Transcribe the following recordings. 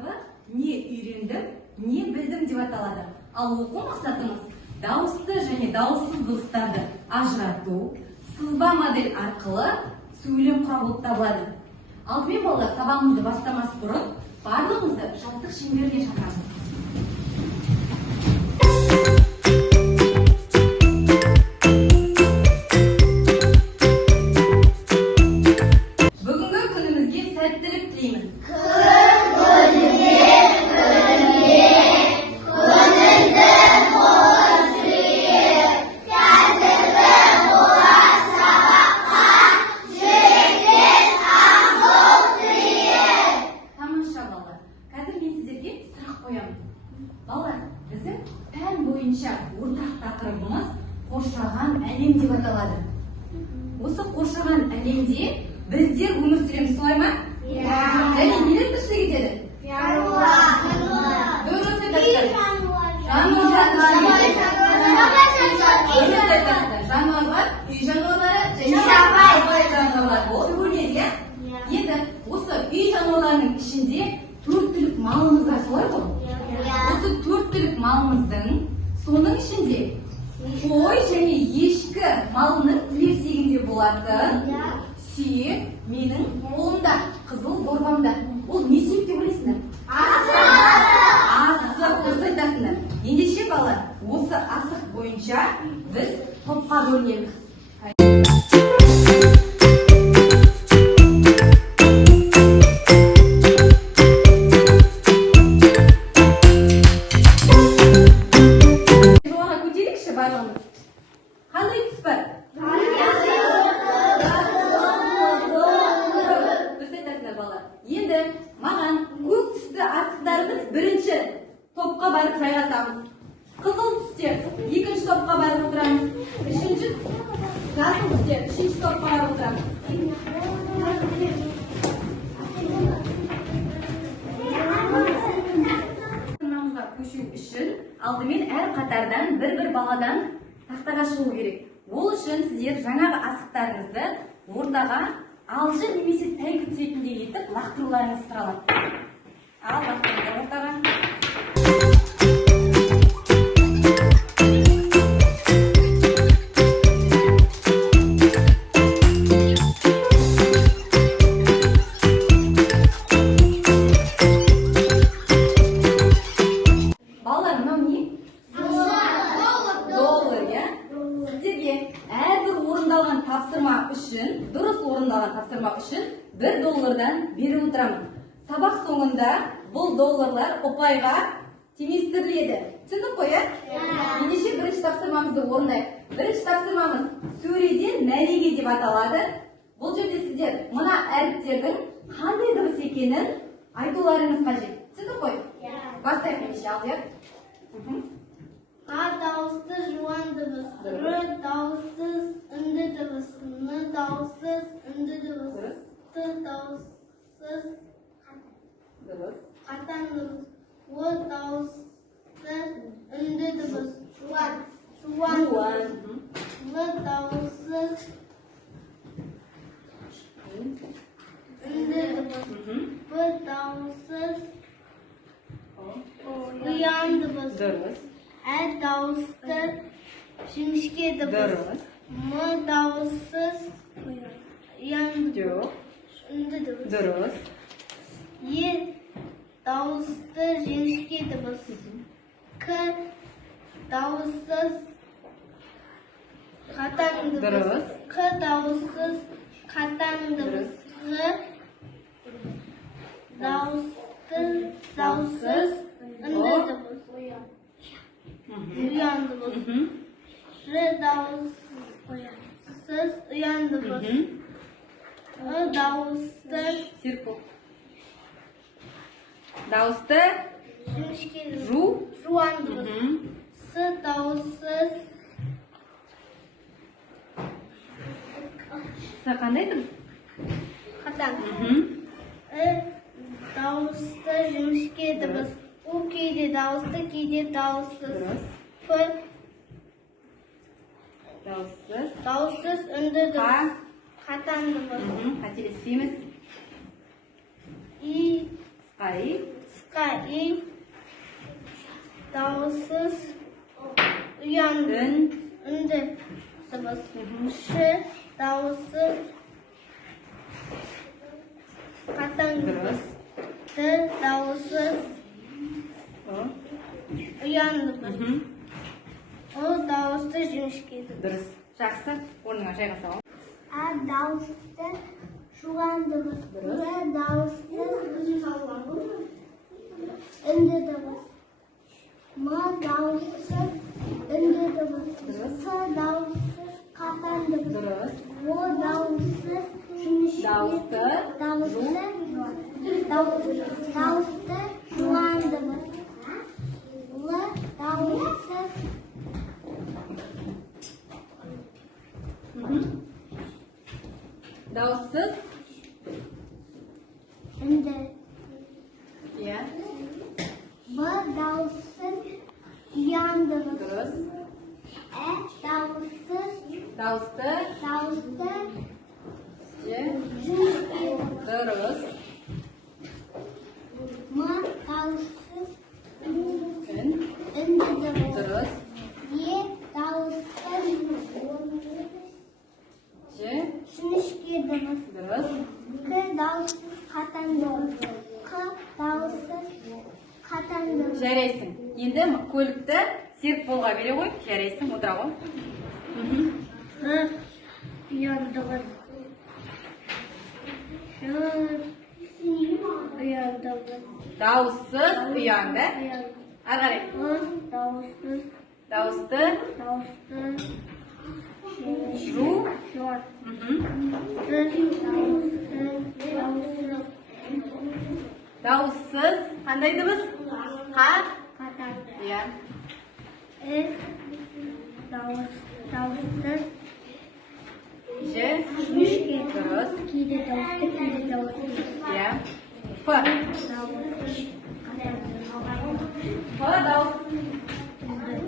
тақырыбы не үйрендім, не білдім деп аталады. Ал оқу мақсатымыз дауысты және дауыссыз дыбыстарды ажырату, сызба модель арқылы сөйлем құрау болып табылады. Алдымен балалар, сабағымызды бастамас бұрын барлығымызды жаттық шеңберіне шақырамыз. Бүгінгі күнімізге сәттілік тілеймін. Балалар, біздің пән бойынша ортақ тақырыбымыз қоршаған әлем деп аталады. Осы қоршаған әлемде біздер өмір сүреміз, солай ма? Және нелер тіршілік етеді? Дұрыс айтасыздар. Жануарлар, үй жануарлары және жабайы жануарлар болып бөлінеді. Енді осы үй жануарларының ішінде 4 түлік малымыз бар, солай ғой? Осы 4 түлік малымыздың соның ішінде қой және ешкі малының тілерсегінде болатын сүйек менің қолымда, қызыл дорбамда. Ол не сүйек деп ойлайсыңдар? Асық, дұрыс айтасыңдар. Ендеше балалар, осы асық бойынша біз топқа бөлінеміз. Қандай түс бар? Дұрыс айтасыңдар балалар. Енді маған көк түсті асықтарымыз бірінші топқа барып жайғасамыз. Қызыл түстер екінші топқа барып отырамыз. Үшінші жасыл түстер үшінші топқа барып отырамыз. Сынамызға көшу үшін алдымен әр қатардан бір баладан тақтаға шығу керек. Ол үшін сіздер жаңағы асықтарыңызды ортаға алжы немесе тәйкі түсетіндей етіп лақтыруларыңыз сұралады. Ал лақтырыңыздар ортаға. Балалар, мынау не? Дұрыс орындалған тапсырма үшін $1 беріп отырамын. Сабақ соңында бұл долларлар ұпайға теңестіріледі. Түсіндік қой, ә? Ендеше бірінші тапсырмамызды орындайық. Бірінші тапсырмамыз сөреден мәреге деп аталады. Бұл жерде сіздер мына әріптердің қандай дыбыс екенін айтуларыңыз қажет. Түсіндік қой? Бастайық ендеше, алдияр. А дауысты жуан дыбыс, Р дауыссыз үнді дыбыс, Н дауыссыз үнді дыбыс, Т дауыссыз қатаң дыбыс, О дауысты үнді дыбыс, жуан Л дауыссыз үнді дыбыс, Б дауыссыз ұян дыбыс, Ә дауысты жіңішке дыбыс, М дауыссыз үнді дыбыс, Е дауысты жіңішке дыбыс, К дауыссыз қатаң дыбыс, Қ дауыссыз қатаң дыбыс, Ғ дауыссыз үнді дыбыс, ұян дыбыс, Ж дауыссыз ұян дыбыс, Ы дауысты жіңішке жуан дыбыс, С дауыссыз қандай дыбыс? қатаң, Ы дауысты жіңішке дыбыс, У кейде дауысты, кейде дауыссыз, П дауыссыз үнді дыбыс, қатаң дыбыс, қателеспейміз. И 가까이 dağılsız uyandı. Önde şı dağılsız katandı. Dı dağılsız uyandı. O dağılsız жіңішкеді. дұрыс жақсы орныңа жайғаса ал. А дауысты жуандыбыз. Б дауысты үндідібіз. М дауысты үндідібіз. С дауысты қатандыбыз. дұрыс О дауысты жіңішке. Дауысты жуандыбыз. Л дауысты дауыссыз үнді. иә Б дауыссыз ұяндыбыз. дұрыс Ә дауыссыз дауысты дауысты же жіңішке. дұрыс М дауыссыз үн үндідібіз. дұрыс Е дауыссыз же жіңішкедібіз. дұрыс К дауыссыз қатандыбыз. Қ дауыссыз қатандыбыз. жарайсың енді көлікті серікболға бере ғой жарайсың отыра ғой Г ұяндыбыз. Ж ұяндыбыз. дауыссыз ұянды ары қарай Дауыссыз дауысты дауысты жу жуан. мхм. дауыссыз қандай дыбыс қа иә Дауысты же жіңішке. дұрыс Кейде дауысты, кейде дауыссыз. иә п Дауысты п дауыс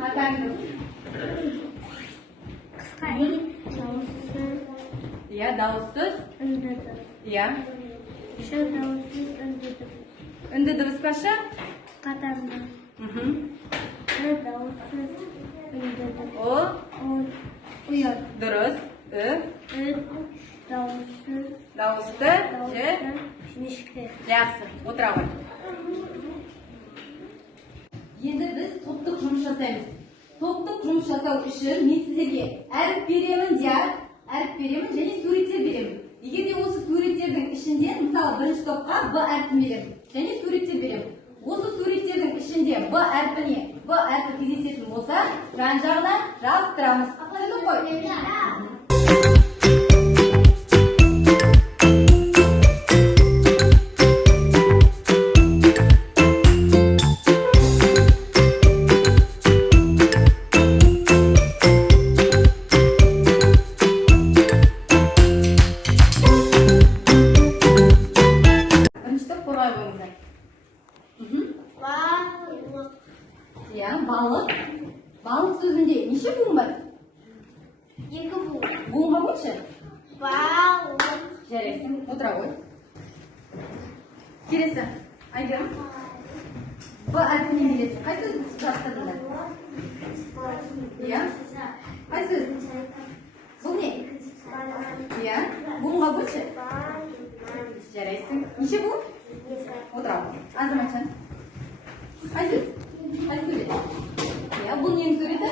қатаң дыбыс қысқа и дауыссыз иә дауыссыз үнді дыбыс. иә Ш дауыссыз үнді дыбыс. үнді дыбыс па ш Қатаң дыбыс. мхм. Р дауыссыз үнді дыбыс. о О ұян. дұрыс ү Ү дауыссыз дауысты же дауысты жіңішке. жақсы отыра ғой енді біз топтық жұмыс жасаймыз топтық жұмыс жасау үшін мен сіздерге әріп беремін әріп беремін және суреттер беремін егер де осы суреттердің ішінде мысалы бірінші топқа б әрпін беремін және суреттер беремін осы суреттердің ішінде б әрпі кездесетін болса жан жағына жазыстырамыз түсіндік қой бірінші топ қорғай қойыңыздар Балық. иә балық сөзінде неше буын бар Екі буын. буынға қойшы Балық. жарайсың отыра ғой келесі айгерім б әрпінен келеді қай сөз жаттырдыңдар иә қай сөз бұл не иә буынға бөлші жарайсың неше буын отыра ғой азаматжан қай сөз иә бұл ненің суреті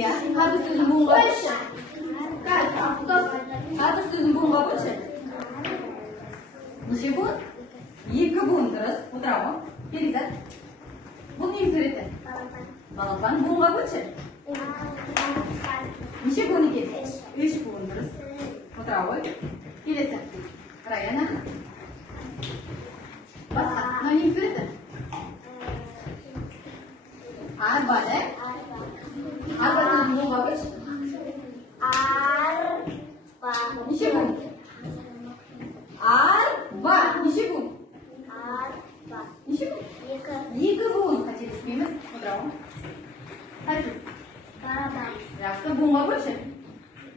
иә қарбыз сөзін буынға бөлші қарбыз сөзін буынға бөлші неше буын екі буын дұрыс отыра ғой перизат бұл ненің суреті балапан буынға бөлші неше буын екен үш буын дұрыс отыра ғой келесі раяна басқа мынау ненің суреті арба да арба сөзін буынға бөлші Арба. неше буын арба неше буын Арба. неше буын екі буын қателеспейміз отыра ғой қай сөз Барабан. жақсы буынға бөлші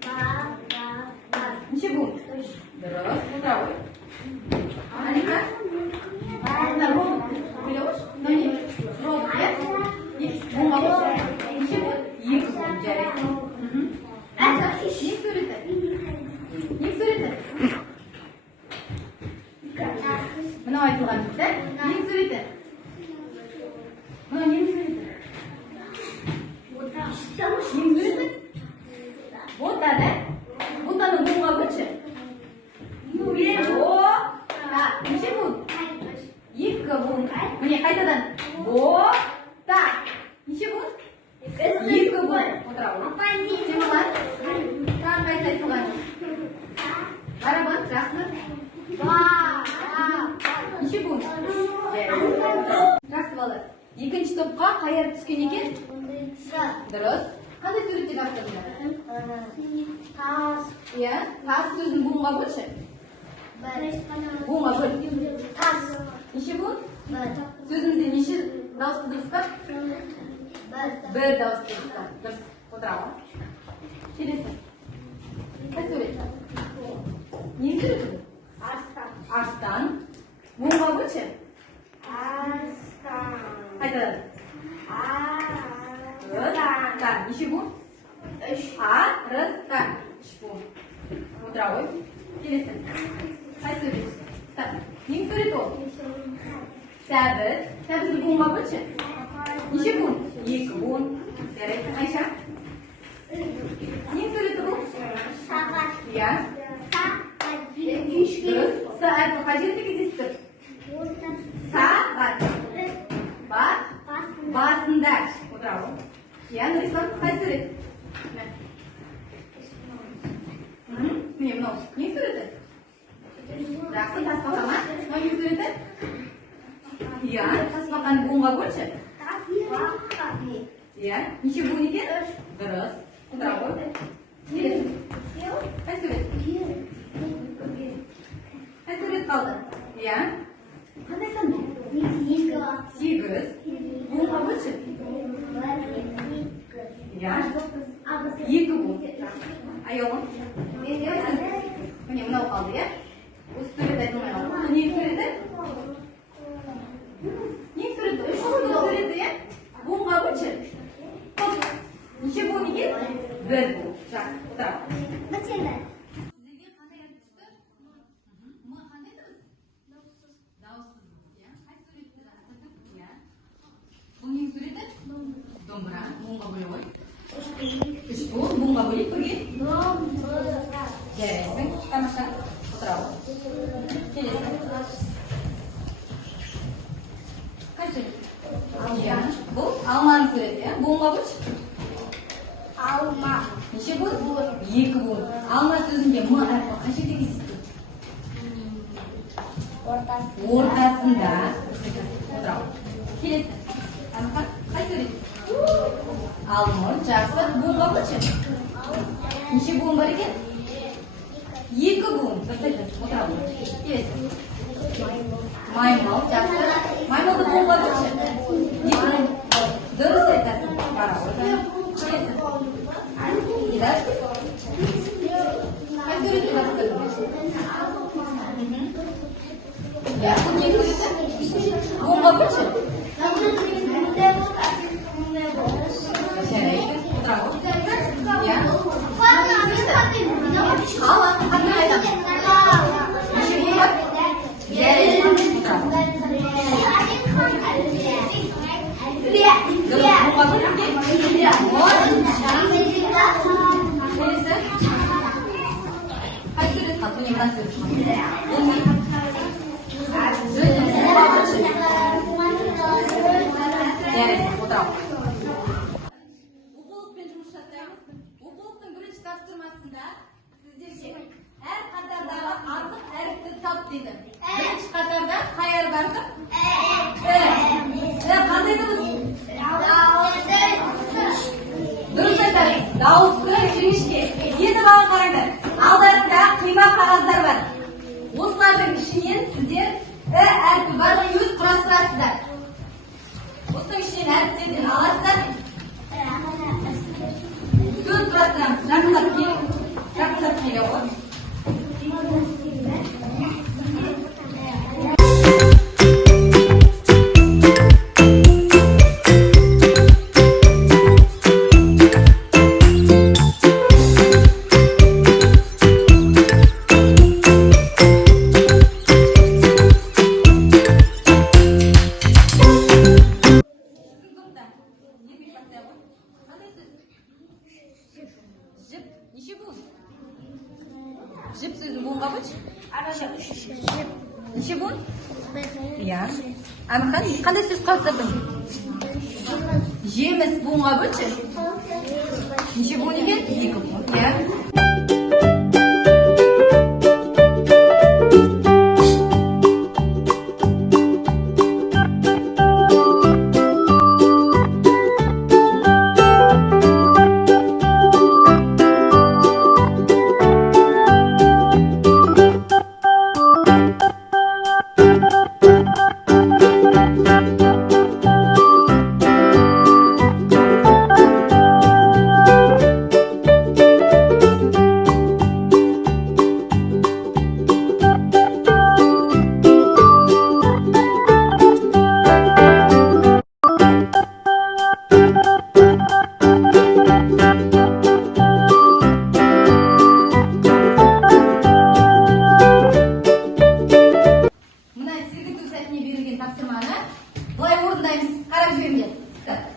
Барабан. неше буын дұрыс отыра ғой алика айтылған дейді. Ең суреті. Мына ең суреті. Ең суреті. Бота, да? Ботаны буынға бөлші. Неше буын? 2 буын. Міне қайтадан. Бота. Неше буын? 2 буын. Отыра ғой. Темалар. Саған қайсы айтылған? Барабан, жақсы. Неше буын? Жақсы бала. Екінші топқа қайыр түскен екен? Дұрыс. Қандай суретте бастырды? Иә, тас сөзін буынға бөлші. Буынға бөл. Неше буын? Сөзімізде неше дауысты дұрыс бар? 1 дауысты дұрыс бар. Дұрыс. Отыра ғой. Келесі. Қай сурет? Не суреті? Арстан. Буынға бөлші. Қайтадан. Арыстан. Неше буын? 3. Арыстан. 3 буын. Отыра ғой. Келесі. Қай сурет? Стоп. Нең сурет ол? Сәбіз. Сәбізді буынға бөлші. Неше буын? 2 буын. Жарайды. Айша. Нең суреті бұл? Иә. Дұрыс. С әрпі қай жерде кездесіп тұр? Сағат. Басында. Отыра ғой. Иә, Нұрислам, қай сурет? Міне, мынау. Не суреті? Жақсы, тасбақа ма? Мынау не суреті? Иә, тасбақаны буынға бөлші. Иә, неше буын екен? Дұрыс. Отыра ғой. Келесі. Қай сурет? Қай сурет қалды? Иә. Қандай сан бұл? 8. Буынға бөлші. Иә. 2 буын. Аяулым. Міне мынау қалды, иә? Осы сурет айтылмай қалды. Бұл не суреті? Не суреті? 3 суреті, иә? Буынға бөлші. Неше буын екен? 1 буын. Жақсы. Отыра. Сіздерге қандай ат түсті? М қандай дыбыс? Дауыссыз. Иә. Қай суретті атадық? Иә. Бұл не суреті? Домбыра. Буынға бөле ғой. 3 буын. Буынға бөлейік бірге. Жарайсың. Тамаша. Отыра ғой. Келесі. Қай сурет? Иә. Бұл алманың суреті, иә? Буынға бөлші. Алма. Неше буын? 2 буын. Алма сөзінде м әрпі қай жерде кездесіп тұр? Ортасында. Отыра ғой. Келесі. Қай сурет? Алмұрт. Жақсы. Буынға бөлші. Неше буын бар екен? 2 буын. Дұрыс айтасыз. Отыра ғой. Келесі. Маймыл. Жақсы. Маймылды буынға бөлші. 2 буын. Дұрыс айтасыз. Бара ғой. Келесі. Қай суретті бастырды? Иә, бұл не суреті? Буынға бөлші. Жарайды. Отыра ғой. Иә. Қала. Қандай айтады? Неше буын бар? Жарайды. Отыра ғой. Дұрыс. Буынға бөлінген? Келесі. Қай сурет қалды? Міне мына сурет. Жарайды. Отыра ғой. Оқулықпен жұмыс жасаймыз. Оқулықтың бірінші тапсырмасында сіздерге әр қатардағы артық әріпті тап дейді. Бірінші қатарда қай әріп артық? Қандай дыбыс? Дұрыс айтасыз. Дауысты жіңішке. Енді маған қараңдар. Алдарында қима қағаздар бар. Осылардың ішінен сіздер әріпі бар сөз құрастырасыздар. Осының ішінен әріптерден аласыздар. Сөз құрастырамыз. Жақындап келе. Жақындап келе ғой. Әмірхан, қандай сөз қатыстырдың? Жеміс буынға бөлші. Неше буын екен? 2 буын.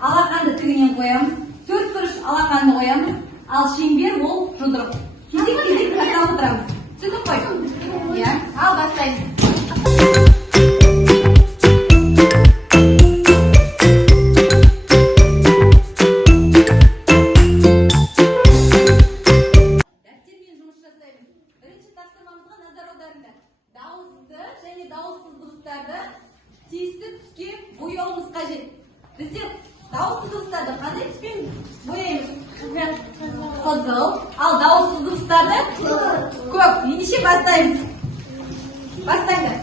Алақанды тігінен қоямыз, 4 бұрыш алақанды қоямыз, ал шеңбер ол жұдырық. Кезек-кезек жасап отырамыз. Түсіндік қой? Иә, ал бастаймыз. Дәптермен жұмыс жасаймыз. Бірінші тапсырмамызға назар аударыңдар. Дауысты және дауыссыз дыбыстарды тиісті түске бояуымыз қажет. Бізде дауысты дыбыстарды қандай түспен бояймыз? Қызыл. Ал дауыссыз дыбыстарды көк. Ендеше бастаймыз. Бастаңдар.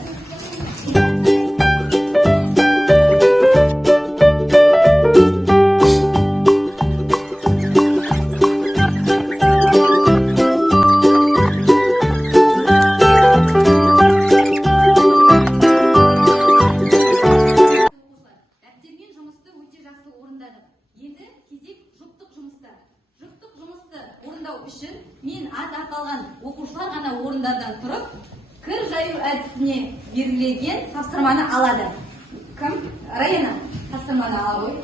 Енді кезек жұптық жұмыстар. Жұптық жұмысты орындау үшін мен аты аталған оқушылар ғана орындардан тұрып, кір жаю әдісіне берілген тапсырманы алады. Кім? Райана тапсырманы ала ғой.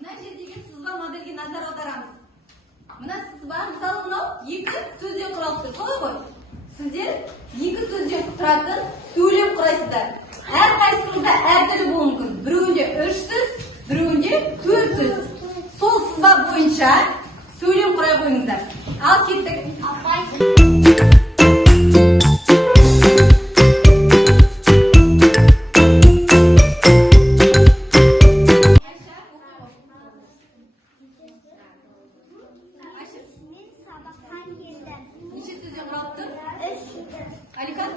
Мына жердегі сызба модельге назар аударамыз. Мына сызба, мысалы мынау 2 сөзден құралыпты, солай ғой? Сіздер 2 сөзден тұратын сөйлем құрайсыздар. Әрқайсыңызда әртүрлі болуы мүмкін. Біреуінде 3 сөз, біреуінде 4 сөз. Сол сызба бойынша сөйлем құрай қойыңыздар. Ал кеттік. Аликан,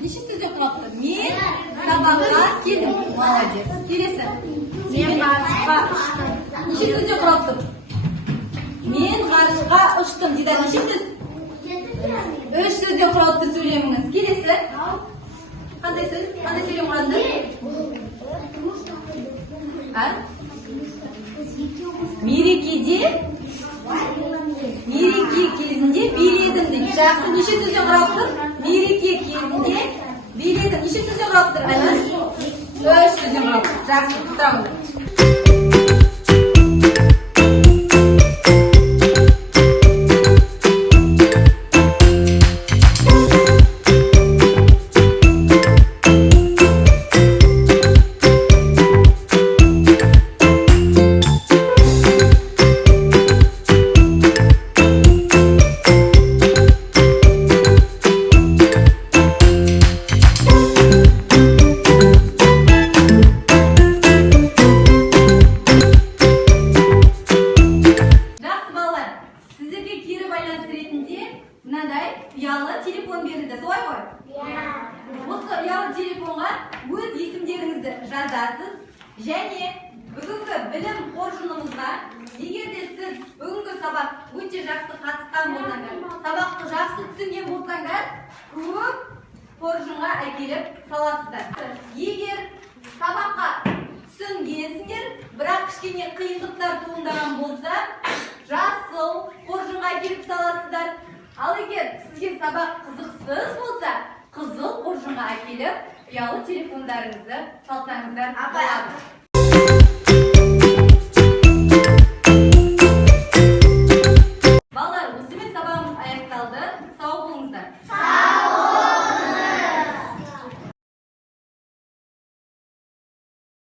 неше сөзден құралыпты? Мен сабаққа келдім. Молодец. Келесі. Мен ғарышқа ұштым. Неше сөзден құралыпты? Мен ғарышқа ұштым. Дейді, неше сөз? 3 сөзден құралыпты сөйлеміңіз. Келесі. Қандай сөз? Қандай сөйлем құранды? Мереке кезінде биледім дейді. Жақсы, неше сөзден құралыпты? Мереке кезінде биледім. Неше сөзден құралыпты? 3 сөзден құралыпты. Жақсы, тұрамын. Ұялы телефон берілді, солай ғой? Осы ұялы телефонға өз есімдеріңізді жазасыз және бүгінгі білім қоржынымызға егер де сіз бүгінгі сабақ өте жақсы қатысқан болсаңдар, сабақты жақсы түсінген болсаңдар, көп қоржынға әкеліп саласыздар. Егер сабаққа түсінгенсіңдер, бірақ кішкене қиындықтар туындаған болса, жасыл қоржынға әкеліп саласыздар. Ал егер сізге сабақ қызықсыз болса, қызыл қоржынға әкеліп ұялы телефондарыңызды салсаңыздар Апай. болады.